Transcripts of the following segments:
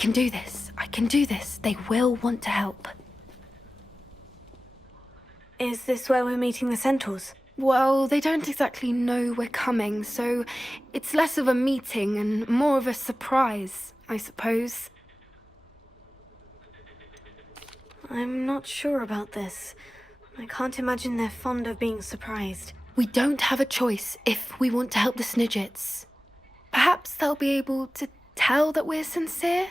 can do this. I can do this. They will want to help. Is this where we're meeting the centaurs? Well, they don't exactly know we're coming, so it's less of a meeting and more of a surprise, I suppose. I'm not sure about this. I can't imagine they're fond of being surprised. We don't have a choice if we want to help the Snidgets. Perhaps they'll be able to tell that we're sincere.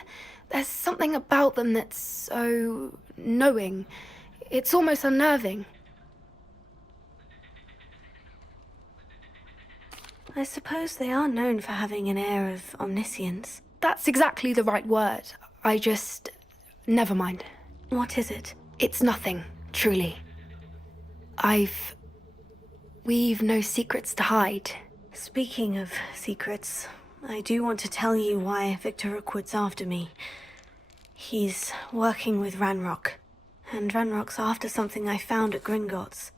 There's something about them that's so knowing. It's almost unnerving. I suppose they are known for having an air of omniscience. That's exactly the right word. Never mind. What is it? It's nothing, truly. We've no secrets to hide. Speaking of secrets, I do want to tell you why Victor Rookwood's after me. He's working with Ranrock, and Ranrock's after something I found at Gringotts.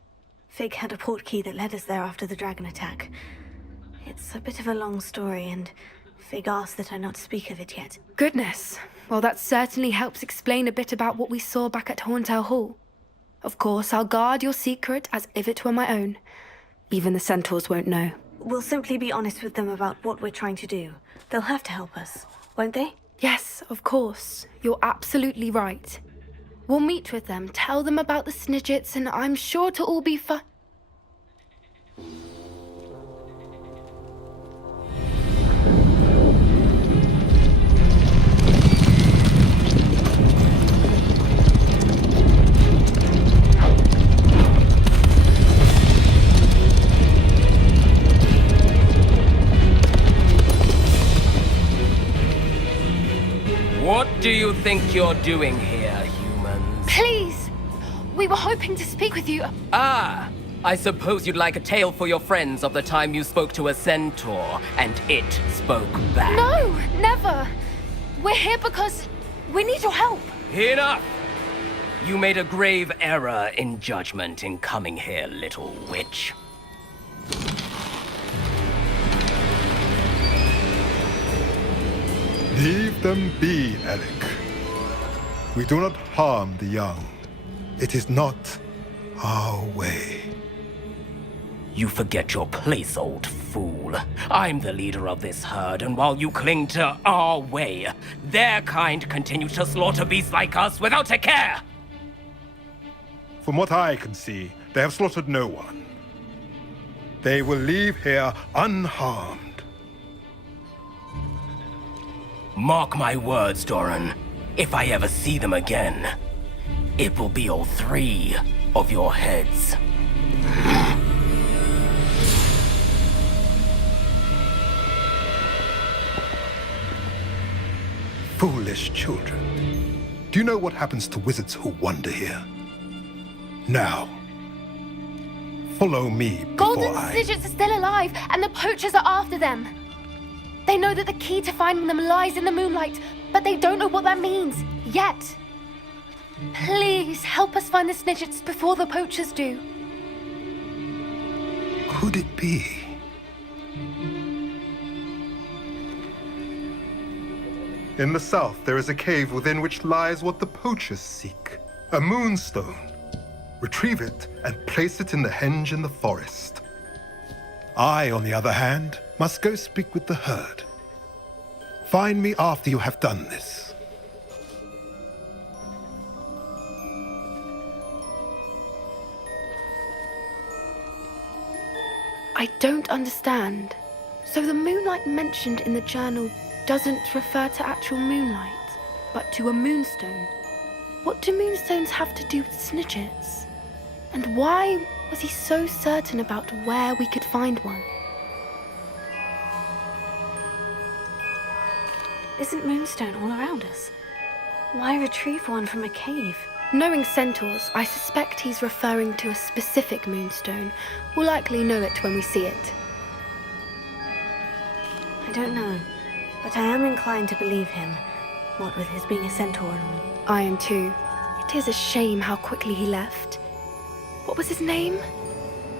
Fig had a portkey that led us there after the dragon attack. It's a bit of a long story, and Fig asked that I not speak of it yet. Goodness. Well, that certainly helps explain a bit about what we saw back at Horntail Hall. Of course, I'll guard your secret as if it were my own. Even the centaurs won't know. We'll simply be honest with them about what we're trying to do. They'll have to help us, won't they? Yes, of course. You're absolutely right. We'll meet with them, tell them about the Snidgets, and I'm sure it'll all be fun. What do you think you're doing here, humans? Please! We were hoping to speak with you. Ah! I suppose you'd like a tale for your friends of the time you spoke to a centaur, and it spoke back. No, never! We're here because we need your help. Enough! You made a grave error in judgment in coming here, little witch. Leave them be, Alec. We do not harm the young. It is not our way. You forget your place, old fool. I'm the leader of this herd, and while you cling to our way, their kind continue to slaughter beasts like us without a care! From what I can see, they have slaughtered no one. They will leave here unharmed. Mark my words, Doran. If I ever see them again, it will be all 3 of your heads. Foolish children. Do you know what happens to wizards who wander here? Now, follow me before Golden Snidgets are still alive, and the poachers are after them. They know that the key to finding them lies in the moonlight, but they don't know what that means, yet. Please, help us find the Snidgets before the poachers do. Could it be? In the south, there is a cave within which lies what the poachers seek. A moonstone. Retrieve it and place it in the henge in the forest. I, on the other hand, must go speak with the herd. Find me after you have done this. I don't understand. So the moonlight mentioned in the journal doesn't refer to actual moonlight, but to a moonstone. What do moonstones have to do with Snidgets? And why was he so certain about where we could find one? Isn't moonstone all around us? Why retrieve one from a cave? Knowing centaurs, I suspect he's referring to a specific moonstone. We'll likely know it when we see it. I don't know, but I am inclined to believe him, what with his being a centaur and all. I am too. It is a shame how quickly he left. What was his name?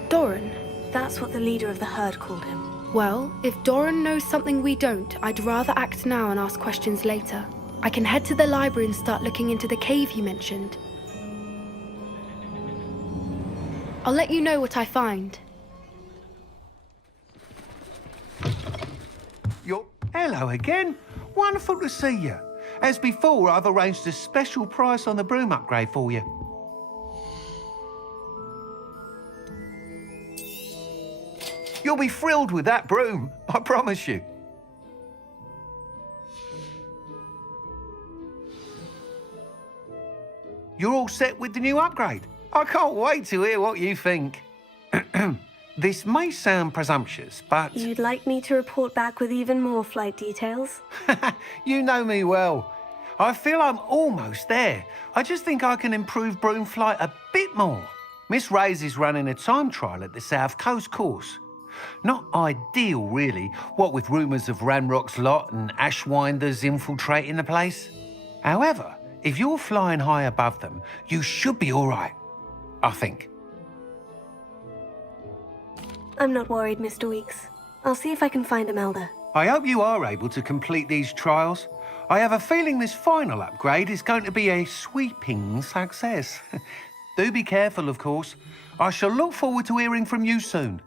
Doran. That's what the leader of the herd called him. Well, if Doran knows something we don't, I'd rather act now and ask questions later. I can head to the library and start looking into the cave you mentioned. I'll let you know what I find. Hello again. Wonderful to see you. As before, I've arranged a special price on the broom upgrade for you. You'll be thrilled with that broom, I promise you. You're all set with the new upgrade. I can't wait to hear what you think. This may sound presumptuous, but... You'd like me to report back with even more flight details? You know me well. I feel I'm almost there. I just think I can improve broom flight a bit more. Miss Ray's is running a time trial at the South Coast course. Not ideal, really, what with rumours of Ranrock's lot and Ashwinders infiltrating the place. However, if you're flying high above them, you should be all right, I think. I'm not worried, Mr. Weeks. I'll see if I can find Imelda. I hope you are able to complete these trials. I have a feeling this final upgrade is going to be a sweeping success. Do be careful, of course. I shall look forward to hearing from you soon.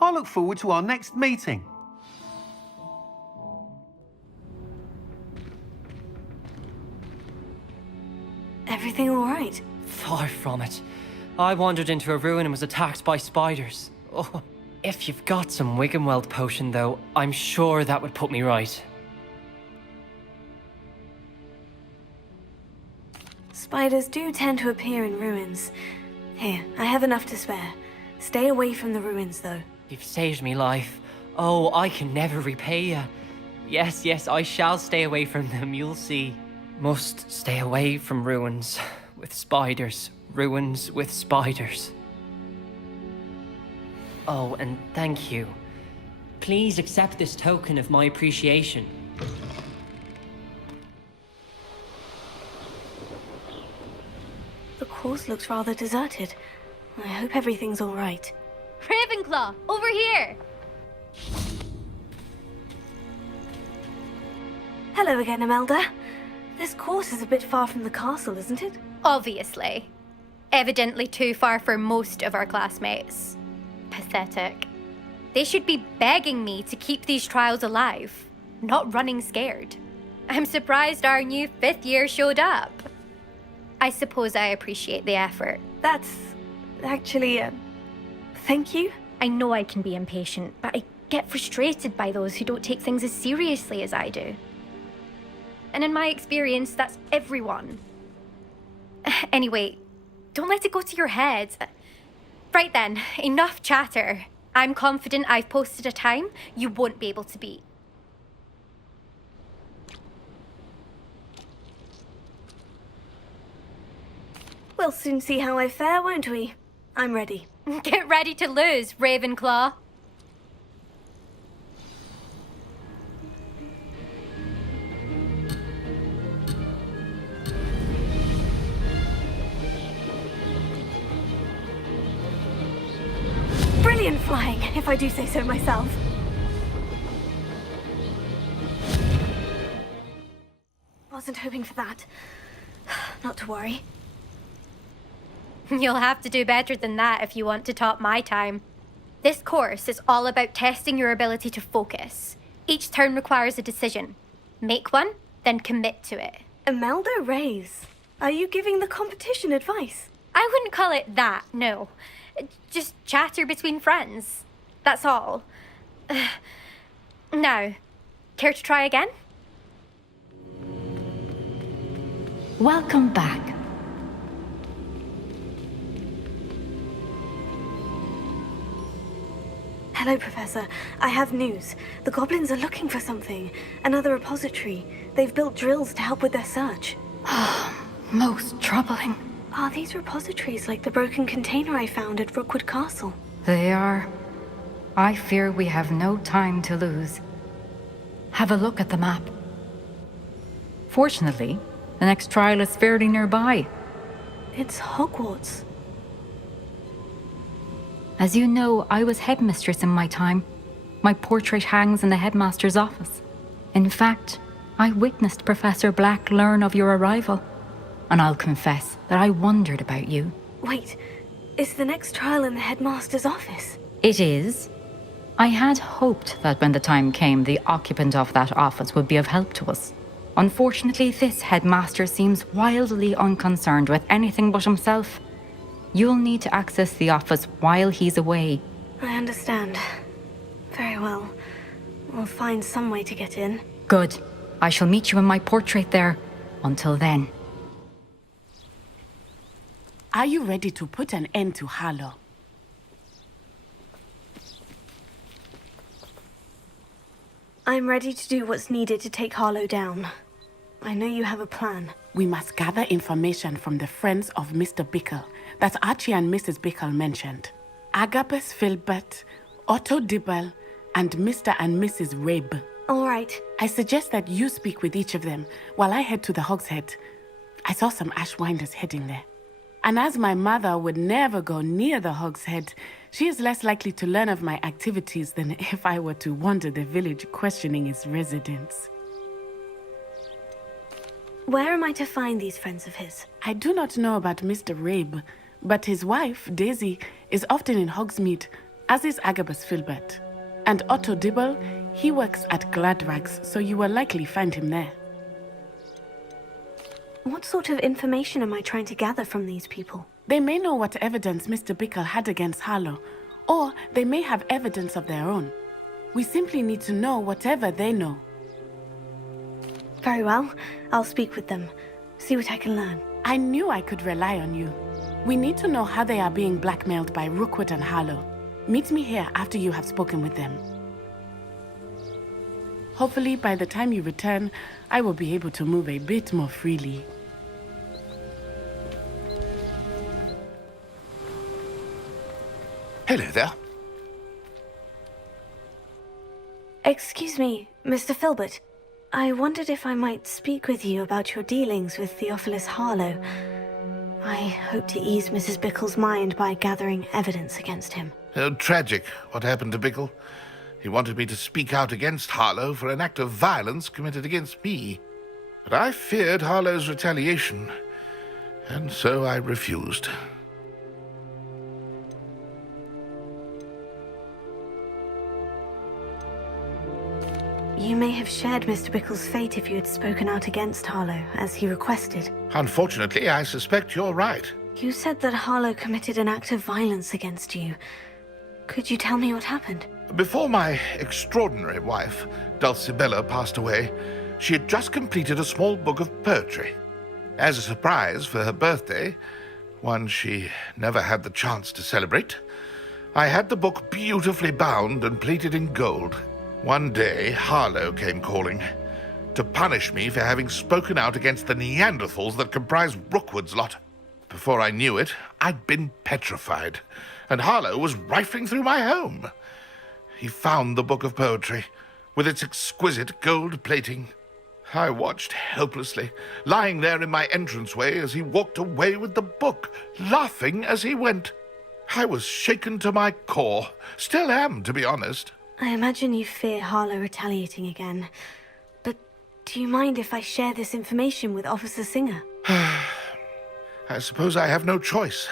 I look forward to our next meeting. Everything all right? Far from it. I wandered into a ruin and was attacked by spiders. Oh, if you've got some Wiggenweld potion, though, I'm sure that would put me right. Spiders do tend to appear in ruins. Here, I have enough to spare. Stay away from the ruins, though. You've saved me life. Oh, I can never repay you. Yes, I shall stay away from them, you'll see. Must stay away from ruins with spiders. Ruins with spiders. Oh, and thank you. Please accept this token of my appreciation. The course looks rather deserted. I hope everything's all right. Ravenclaw, over here! Hello again, Imelda. This course is a bit far from the castle, isn't it? Obviously. Evidently too far for most of our classmates. Pathetic. They should be begging me to keep these trials alive, not running scared. I'm surprised our new 5th year showed up. I suppose I appreciate the effort. That's actually, thank you. I know I can be impatient, but I get frustrated by those who don't take things as seriously as I do. And in my experience, that's everyone. Anyway, don't let it go to your head. Right then, enough chatter. I'm confident I've posted a time you won't be able to beat. We'll soon see how I fare, won't we? I'm ready. Get ready to lose, Ravenclaw. Brilliant flying, if I do say so myself. Wasn't hoping for that. Not to worry. You'll have to do better than that if you want to top my time. This course is all about testing your ability to focus. Each turn requires a decision. Make one, then commit to it. Imelda Reyes, are you giving the competition advice? I wouldn't call it that, no. Just chatter between friends. That's all. Now, care to try again? Welcome back. Hello, Professor. I have news. The goblins are looking for something. Another repository. They've built drills to help with their search. Most troubling. Are these repositories like the broken container I found at Rookwood Castle? They are. I fear we have no time to lose. Have a look at the map. Fortunately, the next trial is fairly nearby. It's Hogwarts. As you know, I was headmistress in my time. My portrait hangs in the headmaster's office. In fact, I witnessed Professor Black learn of your arrival, and I'll confess that I wondered about you. Wait, is the next trial in the headmaster's office? It is. I had hoped that when the time came, the occupant of that office would be of help to us. Unfortunately, this headmaster seems wildly unconcerned with anything but himself. You'll need to access the office while he's away. I understand. Very well. We'll find some way to get in. Good. I shall meet you in my portrait there. Until then. Are you ready to put an end to Harlow? I'm ready to do what's needed to take Harlow down. I know you have a plan. We must gather information from the friends of Mr. Bickle that Archie and Mrs. Bickle mentioned. Agabus Filbert, Otto Dibble, and Mr. and Mrs. Rabe. All right. I suggest that you speak with each of them while I head to the Hogshead. I saw some Ashwinders heading there. And as my mother would never go near the Hogshead, she is less likely to learn of my activities than if I were to wander the village questioning its residents. Where am I to find these friends of his? I do not know about Mr. Rabe, but his wife, Daisy, is often in Hogsmeade, as is Agabus Filbert. And Otto Dibble, he works at Gladrags, so you will likely find him there. What sort of information am I trying to gather from these people? They may know what evidence Mr. Bickle had against Harlow, or they may have evidence of their own. We simply need to know whatever they know. Very well. I'll speak with them. See what I can learn. I knew I could rely on you. We need to know how they are being blackmailed by Rookwood and Harlow. Meet me here after you have spoken with them. Hopefully, by the time you return, I will be able to move a bit more freely. Hello there. Excuse me, Mr. Filbert. I wondered if I might speak with you about your dealings with Theophilus Harlow. I hope to ease Mrs. Bickle's mind by gathering evidence against him. Oh, tragic what happened to Bickle. He wanted me to speak out against Harlow for an act of violence committed against me. But I feared Harlow's retaliation, and so I refused. You may have shared Mr. Bickle's fate if you had spoken out against Harlow, as he requested. Unfortunately, I suspect you're right. You said that Harlow committed an act of violence against you. Could you tell me what happened? Before my extraordinary wife, Dulcibella, passed away, she had just completed a small book of poetry. As a surprise for her birthday, one she never had the chance to celebrate, I had the book beautifully bound and plated in gold. One day, Harlow came calling to punish me for having spoken out against the Neanderthals that comprise Rookwood's lot. Before I knew it, I'd been petrified, and Harlow was rifling through my home. He found the book of poetry, with its exquisite gold plating. I watched helplessly, lying there in my entranceway as he walked away with the book, laughing as he went. I was shaken to my core, still am, to be honest. I imagine you fear Harlow retaliating again. But do you mind if I share this information with Officer Singer? I suppose I have no choice.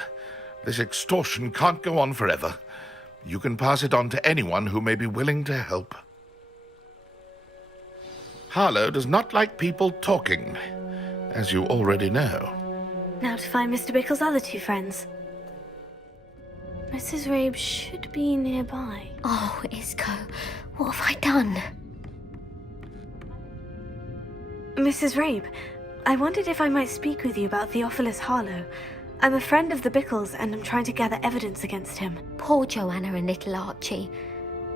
This extortion can't go on forever. You can pass it on to anyone who may be willing to help. Harlow does not like people talking, as you already know. Now to find Mr. Bickle's other two friends. Mrs. Rabe should be nearby. Oh, Isco, what have I done? Mrs. Rabe, I wondered if I might speak with you about Theophilus Harlow. I'm a friend of the Bickles and I'm trying to gather evidence against him. Poor Joanna and little Archie.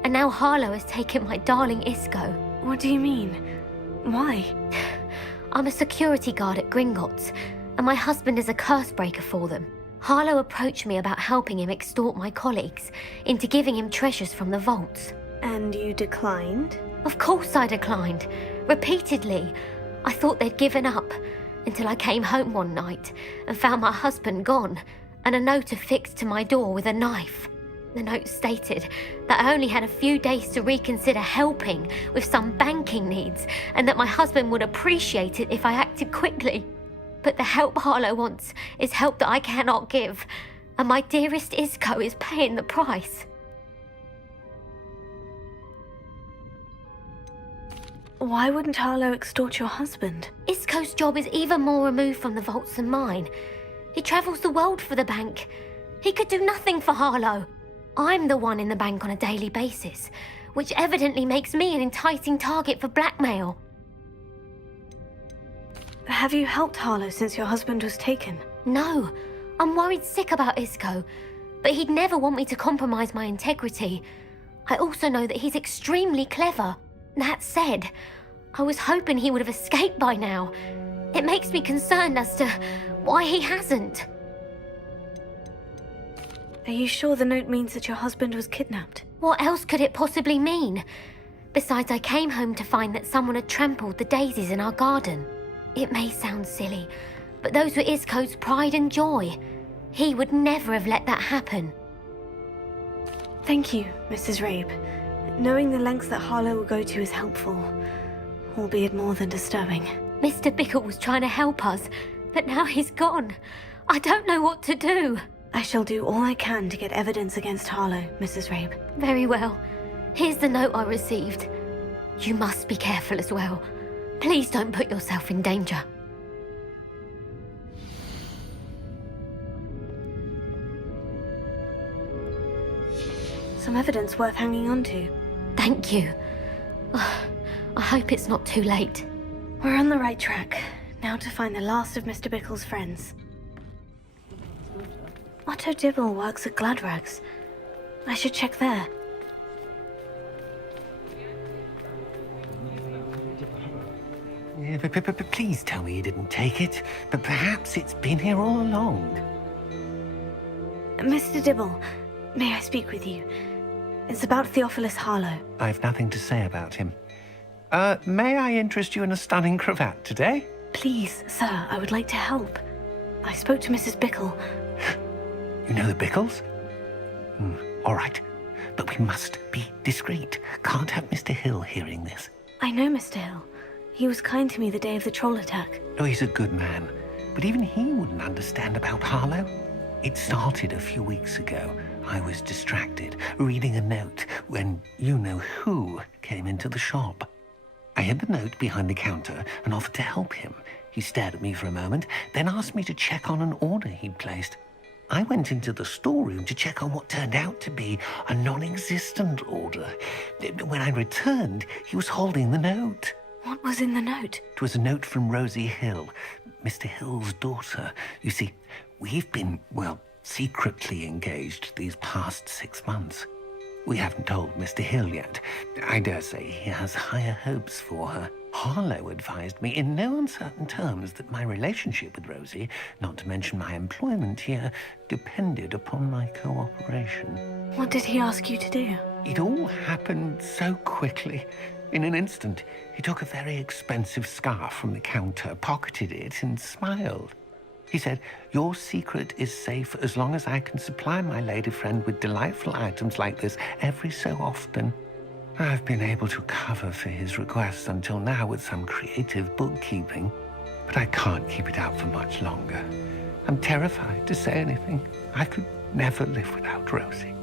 And now Harlow has taken my darling Isco. What do you mean? Why? I'm a security guard at Gringotts, and my husband is a curse breaker for them. Harlow approached me about helping him extort my colleagues into giving him treasures from the vaults. And you declined? Of course I declined. Repeatedly. I thought they'd given up, until I came home one night and found my husband gone, and a note affixed to my door with a knife. The note stated that I only had a few days to reconsider helping with some banking needs, and that my husband would appreciate it if I acted quickly. But the help Harlow wants is help that I cannot give, and my dearest Isco is paying the price. Why wouldn't Harlow extort your husband? Isco's job is even more removed from the vaults than mine. He travels the world for the bank. He could do nothing for Harlow. I'm the one in the bank on a daily basis, which evidently makes me an enticing target for blackmail. Have you helped Harlow since your husband was taken? No, I'm worried sick about Isco, but he'd never want me to compromise my integrity. I also know that he's extremely clever. That said, I was hoping he would have escaped by now. It makes me concerned as to why he hasn't. Are you sure the note means that your husband was kidnapped? What else could it possibly mean? Besides, I came home to find that someone had trampled the daisies in our garden. It may sound silly, but those were Isco's pride and joy. He would never have let that happen. Thank you, Mrs. Rabe. Knowing the lengths that Harlow will go to is helpful, albeit more than disturbing. Mr. Bickle was trying to help us, but now he's gone. I don't know what to do. I shall do all I can to get evidence against Harlow, Mrs. Rabe. Very well. Here's the note I received. You must be careful as well. Please don't put yourself in danger. Some evidence worth hanging on to. Thank you. I hope it's not too late. We're on the right track. Now to find the last of Mr. Bickle's friends. Otto Dibble works at Gladrags. I should check there. Yeah, but please tell me you didn't take it. But perhaps it's been here all along. Mr. Dibble, may I speak with you? It's about Theophilus Harlow. I've nothing to say about him. May I interest you in a stunning cravat today? Please, sir, I would like to help. I spoke to Mrs. Bickle. You know the Bickles? All right, but we must be discreet. Can't have Mr. Hill hearing this. I know Mr. Hill. He was kind to me the day of the troll attack. Oh, he's a good man, but even he wouldn't understand about Harlow. It started a few weeks ago. I was distracted, reading a note, when you-know-who came into the shop. I hid the note behind the counter and offered to help him. He stared at me for a moment, then asked me to check on an order he'd placed. I went into the storeroom to check on what turned out to be a non-existent order. When I returned, he was holding the note. What was in the note? It was a note from Rosie Hill, Mr. Hill's daughter. You see, we've been, secretly engaged these past 6 months. We haven't told Mr. Hill yet. I dare say he has higher hopes for her. Harlow advised me in no uncertain terms that my relationship with Rosie, not to mention my employment here, depended upon my cooperation. What did he ask you to do? It all happened so quickly. In an instant, he took a very expensive scarf from the counter, pocketed it, and smiled. He said, "Your secret is safe as long as I can supply my lady friend with delightful items like this every so often." I've been able to cover for his requests until now with some creative bookkeeping, but I can't keep it up for much longer. I'm terrified to say anything. I could never live without Rosie.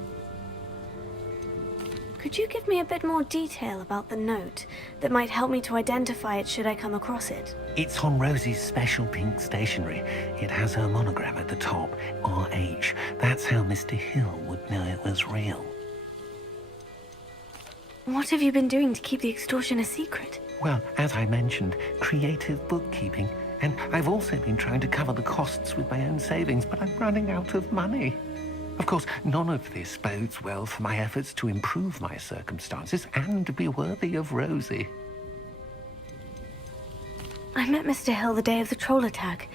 Could you give me a bit more detail about the note that might help me to identify it should I come across it? It's on Rosie's special pink stationery. It has her monogram at the top, RH. That's how Mr. Hill would know it was real. What have you been doing to keep the extortion a secret? Well, as I mentioned, creative bookkeeping. And I've also been trying to cover the costs with my own savings, but I'm running out of money. Of course, none of this bodes well for my efforts to improve my circumstances and to be worthy of Rosie. I met Mr. Hill the day of the troll attack.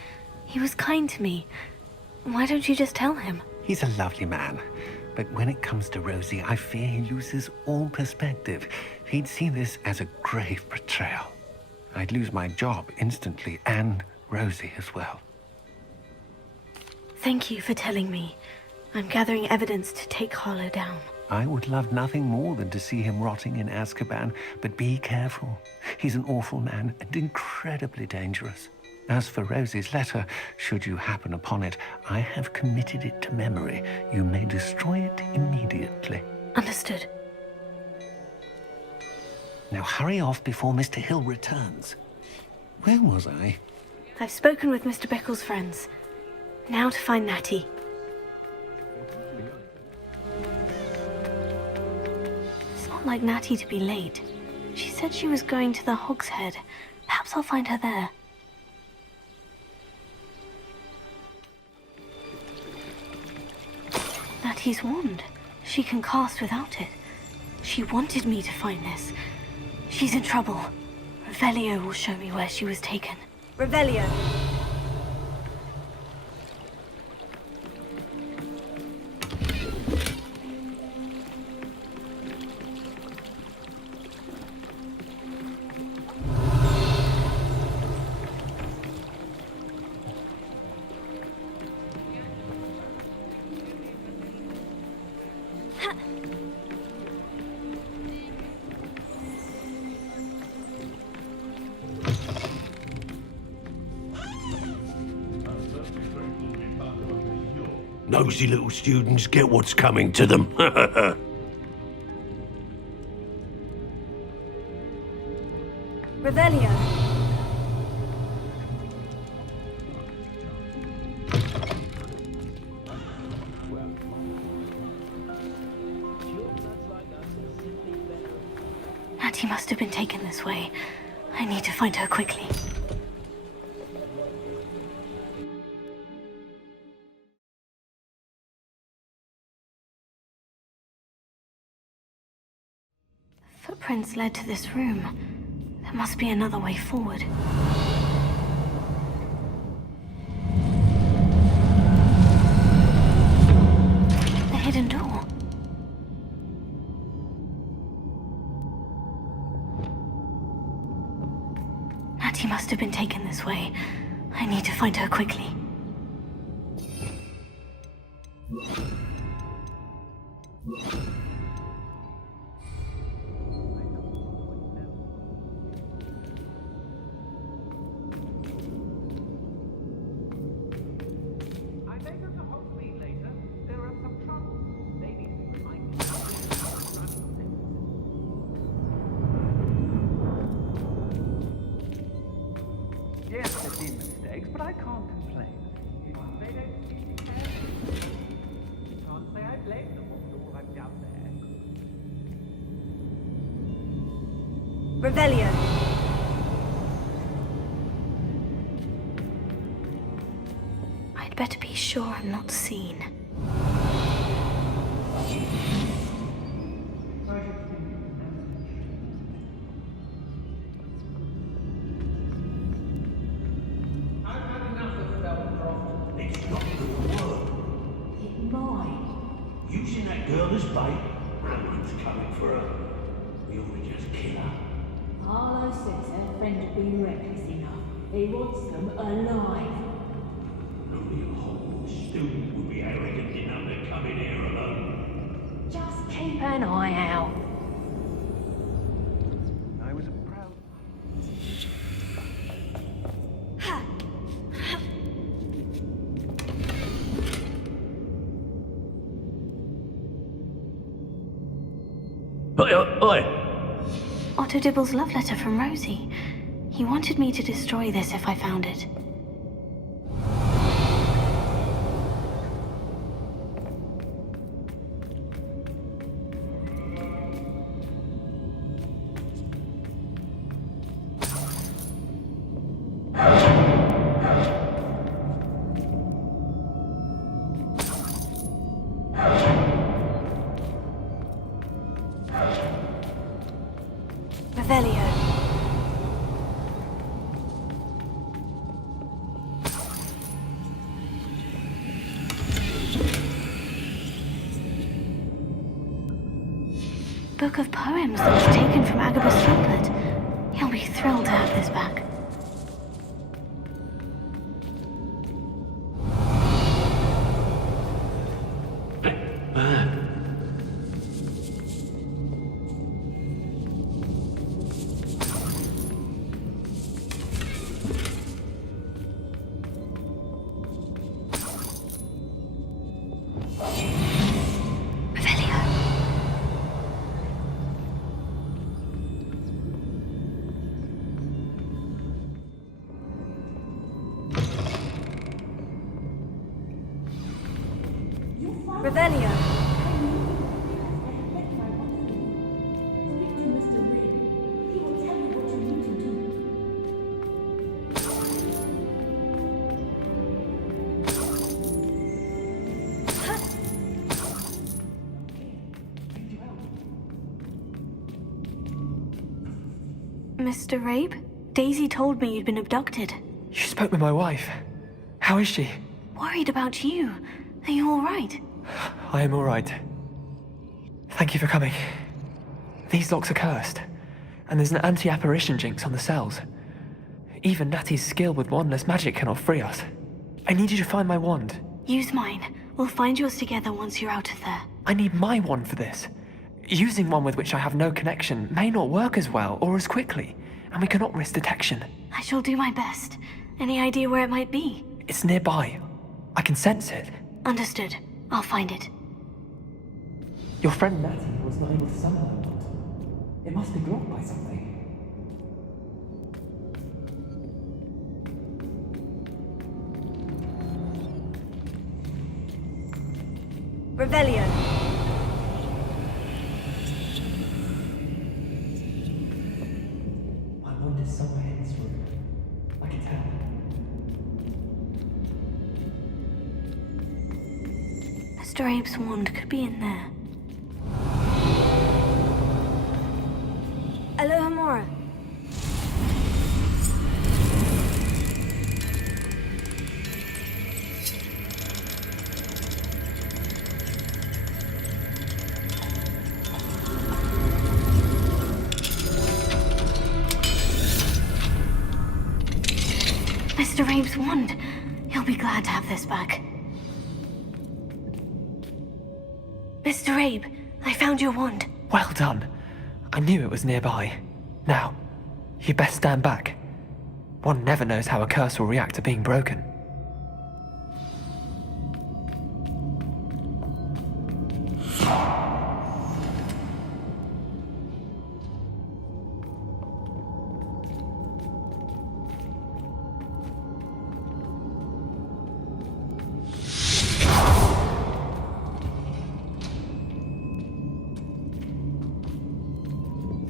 He was kind to me. Why don't you just tell him? He's a lovely man. But when it comes to Rosie, I fear he loses all perspective. He'd see this as a grave betrayal. I'd lose my job instantly, and Rosie as well. Thank you for telling me. I'm gathering evidence to take Harlow down. I would love nothing more than to see him rotting in Azkaban, but be careful. He's an awful man and incredibly dangerous. As for Rosie's letter, should you happen upon it, I have committed it to memory. You may destroy it immediately. Understood. Now hurry off before Mr. Hill returns. Where was I? I've spoken with Mr. Beckle's friends. Now to find Natty. It's not like Natty to be late. She said she was going to the Hogshead. Perhaps I'll find her there. Natty's wand. She can cast without it. She wanted me to find this. She's in trouble. Revelio will show me where she was taken. Revelio! Nosy little students get what's coming to them. Revelio! Natty must have been taken this way. I need to find her quickly. Footprints led to this room. There must be another way forward. The hidden door. Natty must have been taken this way. I need to find her quickly. Yes, there've been mistakes, but I can't complain. They don't seem to care. Can't say I blame them for all I've done there. Revelio! I'd better be sure I'm not seen. Using that girl as bait, Rowan's coming for her. We ought to just kill her. Harlow says her friend had been reckless enough. He wants them alive. Only a Hogwarts student would be arrogant enough to come in here alone. Just keep an eye out. I was a proud... Oi! Otto Dibble's love letter from Rosie. He wanted me to destroy this if I found it. Revelio. Book of poems that was taken from Agabus Trumpet. He'll be thrilled to have this back. Revelio. Speak to Mr. Ray. He will tell you what you need to do. Mr. Rabe? Daisy told me you'd been abducted. You spoke with my wife. How is she? Worried about you. Are you all right? I am all right. Thank you for coming. These locks are cursed, and there's an anti-apparition jinx on the cells. Even Natty's skill with wandless magic cannot free us. I need you to find my wand. Use mine. We'll find yours together once you're out of there. I need my wand for this. Using one with which I have no connection may not work as well or as quickly, and we cannot risk detection. I shall do my best. Any idea where it might be? It's nearby. I can sense it. Understood. I'll find it. Your friend Natty was not able to summon that wand. It must be blocked by something. Revelio. My wand is somewhere in this room. I can tell. Mr. Abe's wand could be in there. Alohomora. Mr. Abe's wand. He'll be glad to have this back. Mr. Abe, I found your wand. Well done. I knew it was nearby. Now, you best stand back. One never knows how a curse will react to being broken.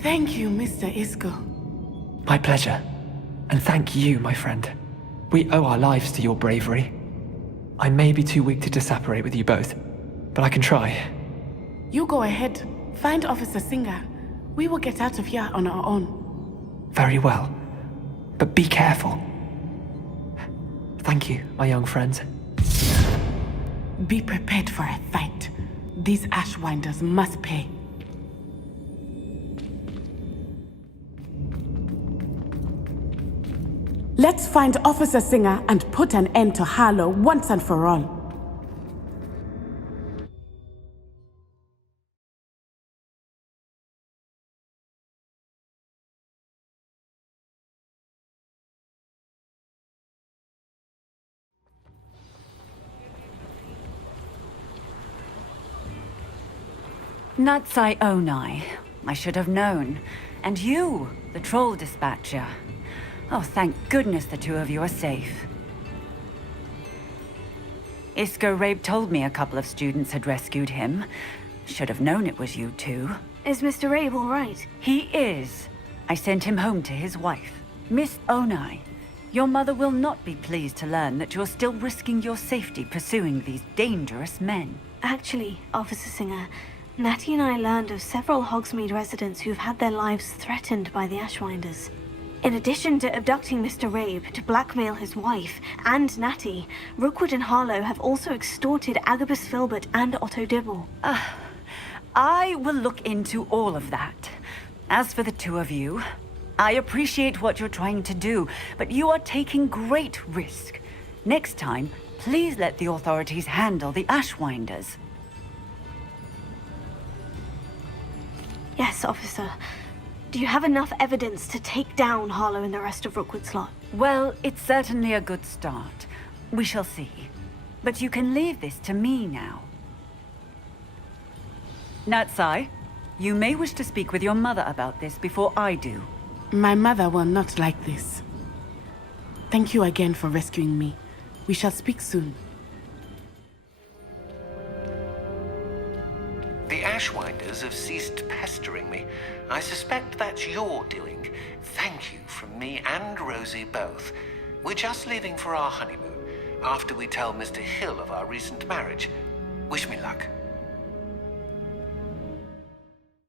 Thank you, Mr. Isco. My pleasure. And thank you, my friend. We owe our lives to your bravery. I may be too weak to disapparate with you both, but I can try. You go ahead. Find Officer Singer. We will get out of here on our own. Very well. But be careful. Thank you, my young friends. Be prepared for a fight. These Ashwinders must pay. Let's find Officer Singer and put an end to Harlow once and for all. Natsai Onai. I should have known. And you, the troll dispatcher. Oh, thank goodness the two of you are safe. Isco Rabe told me a couple of students had rescued him. Should have known it was you two. Is Mr. Rabe all right? He is. I sent him home to his wife. Miss Onai, your mother will not be pleased to learn that you're still risking your safety pursuing these dangerous men. Actually, Officer Singer, Natty and I learned of several Hogsmeade residents who've had their lives threatened by the Ashwinders. In addition to abducting Mr. Rabe to blackmail his wife and Natty, Rookwood and Harlow have also extorted Agabus Filbert and Otto Dibble. I will look into all of that. As for the two of you, I appreciate what you're trying to do, but you are taking great risk. Next time, please let the authorities handle the Ashwinders. Yes, officer. Do you have enough evidence to take down Harlow and the rest of Rookwood's lot? Well, it's certainly a good start. We shall see. But you can leave this to me now. Natsai, you may wish to speak with your mother about this before I do. My mother will not like this. Thank you again for rescuing me. We shall speak soon. Ashwinders have ceased pestering me. I suspect that's your doing. Thank you from me and Rosie both. We're just leaving for our honeymoon, after we tell Mr. Hill of our recent marriage. Wish me luck.